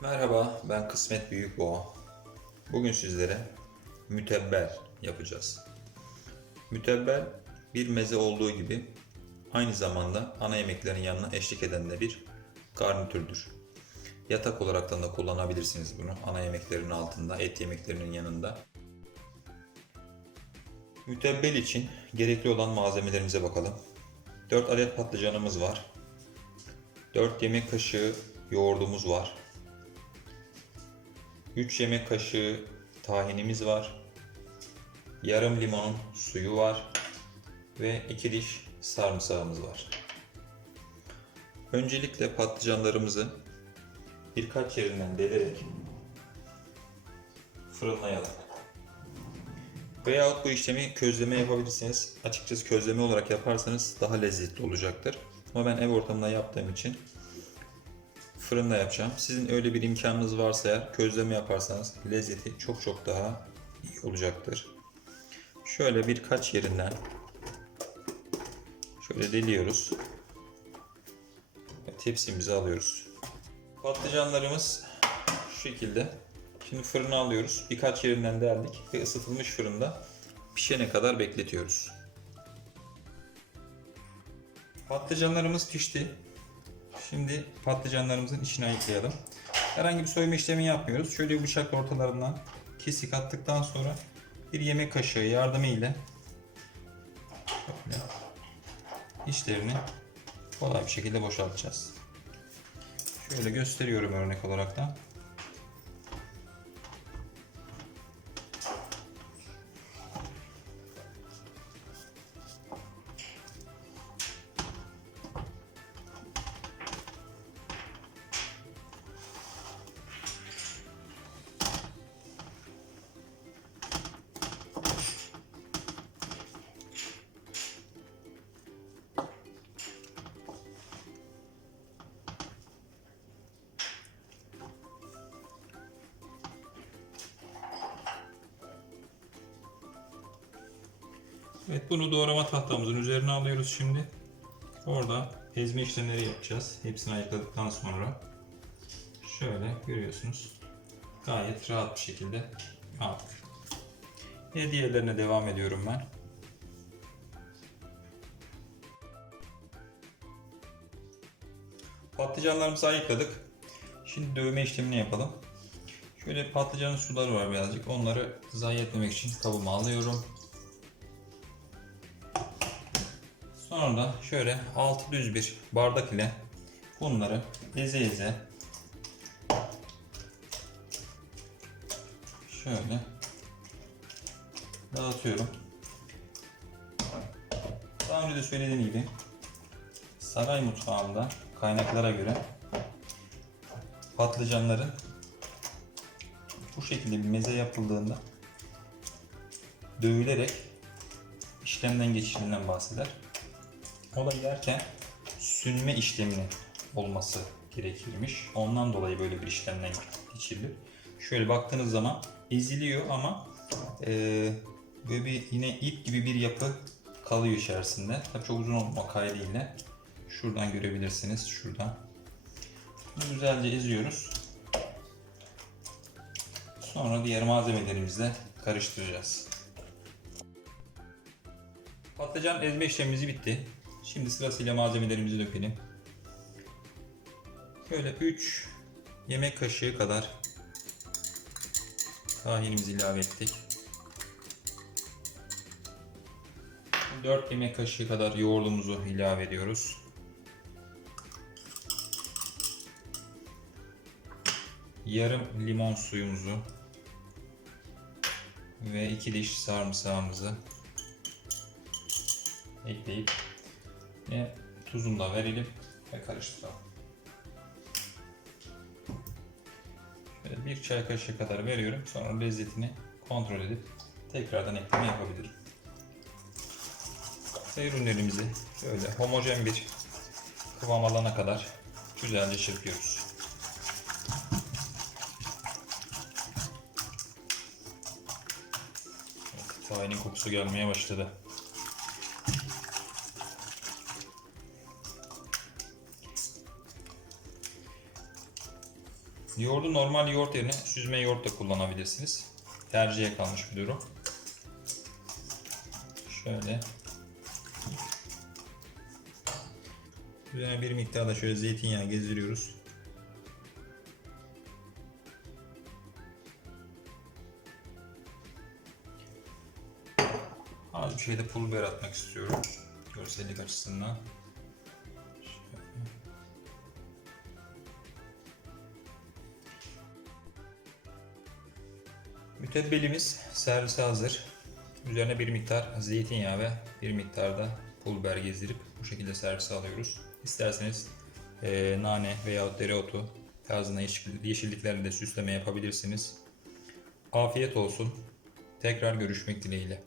Merhaba, ben Kısmet Büyükboğa. Bugün sizlere mütebbel yapacağız. Mütebbel bir meze olduğu gibi aynı zamanda ana yemeklerin yanına eşlik eden de bir garnitürdür. Yatak olaraktan da kullanabilirsiniz bunu ana yemeklerin altında, et yemeklerinin yanında. Mütebbel için gerekli olan malzemelerimize bakalım. 4 adet patlıcanımız var. 4 yemek kaşığı yoğurdumuz var. 3 yemek kaşığı tahinimiz var. Yarım limonun suyu var. Ve 2 diş sarımsağımız var. Öncelikle patlıcanlarımızı birkaç yerinden delerek fırınlayalım. Veyahut bu işlemi közleme yapabilirsiniz. Açıkçası közleme olarak yaparsanız daha lezzetli olacaktır. Ama ben ev ortamında yaptığım için fırında yapacağım. Sizin öyle bir imkanınız varsa eğer közleme yaparsanız lezzeti çok çok daha iyi olacaktır. Şöyle birkaç yerinden şöyle deliyoruz. Ve tepsimizi alıyoruz. Patlıcanlarımız şu şekilde. Şimdi fırına alıyoruz. Birkaç yerinden deldik ve ısıtılmış fırında pişene kadar bekletiyoruz. Patlıcanlarımız pişti. Şimdi patlıcanlarımızın içine ayıklayalım. Herhangi bir soyma işlemi yapmıyoruz. Şöyle bir bıçakla ortalarından kesik attıktan sonra bir yemek kaşığı yardımı ile şöyle içlerini kolay bir şekilde boşaltacağız. Şöyle gösteriyorum örnek olarak da. Evet bunu doğrama tahtamızın üzerine alıyoruz şimdi. Orada ezme işlemleri yapacağız. Hepsini ayıkladıktan sonra. Şöyle görüyorsunuz. Gayet rahat bir şekilde aldık. Ve diğerlerine devam ediyorum ben. Patlıcanlarımızı ayıkladık. Şimdi dövme işlemini yapalım. Şöyle patlıcanın suları var birazcık. Onları zayi etmemek için kabıma alıyorum. Sonra da şöyle altı düz bir bardak ile bunları eze eze şöyle dağıtıyorum. Daha önce de söylediğim gibi saray mutfağında kaynaklara göre patlıcanların bu şekilde bir meze yapıldığında dövülerek işlemden geçirilenden bahseder. O da yerken sünme işleminin olması gerekirmiş. Ondan dolayı böyle bir işlemden geçirilir. Şöyle baktığınız zaman eziliyor ama e, böyle bir yine ip gibi bir yapı kalıyor içerisinde. Tabii çok uzun olma kaydıyla. Şuradan görebilirsiniz. Şuradan. Güzelce eziyoruz. Sonra diğer malzemelerimizle karıştıracağız. Patlıcan ezme işlemimiz bitti. Şimdi sırasıyla malzemelerimizi dökelim. Şöyle 3 yemek kaşığı kadar tahinimizi ilave ettik. 4 yemek kaşığı kadar yoğurdumuzu ilave ediyoruz. Yarım limon suyumuzu ve 2 diş sarımsağımızı ekleyip ve tuzunu da verelim ve karıştıralım. Şöyle bir çay kaşığı kadar veriyorum. Sonra lezzetini kontrol edip tekrardan ekleme yapabilirim. Ve ürünlerimizi şöyle homojen bir kıvam alana kadar güzelce çırpıyoruz. Evet, tahinin kokusu gelmeye başladı. Yoğurdu normal yoğurt yerine süzme yoğurt da kullanabilirsiniz. Tercihe kalmış bir durum. Şöyle. Üzerine bir miktar da şöyle zeytinyağı gezdiriyoruz. Az bir şey de pul biber atmak istiyorum. Görsellik açısından. Mütebbelimiz servise hazır. Üzerine bir miktar zeytinyağı ve bir miktar da pul biber gezdirip bu şekilde servise alıyoruz. İsterseniz eee, nane veya dereotu tarzında yeşil- yeşilliklerle de süsleme yapabilirsiniz. Afiyet olsun. Tekrar görüşmek dileğiyle.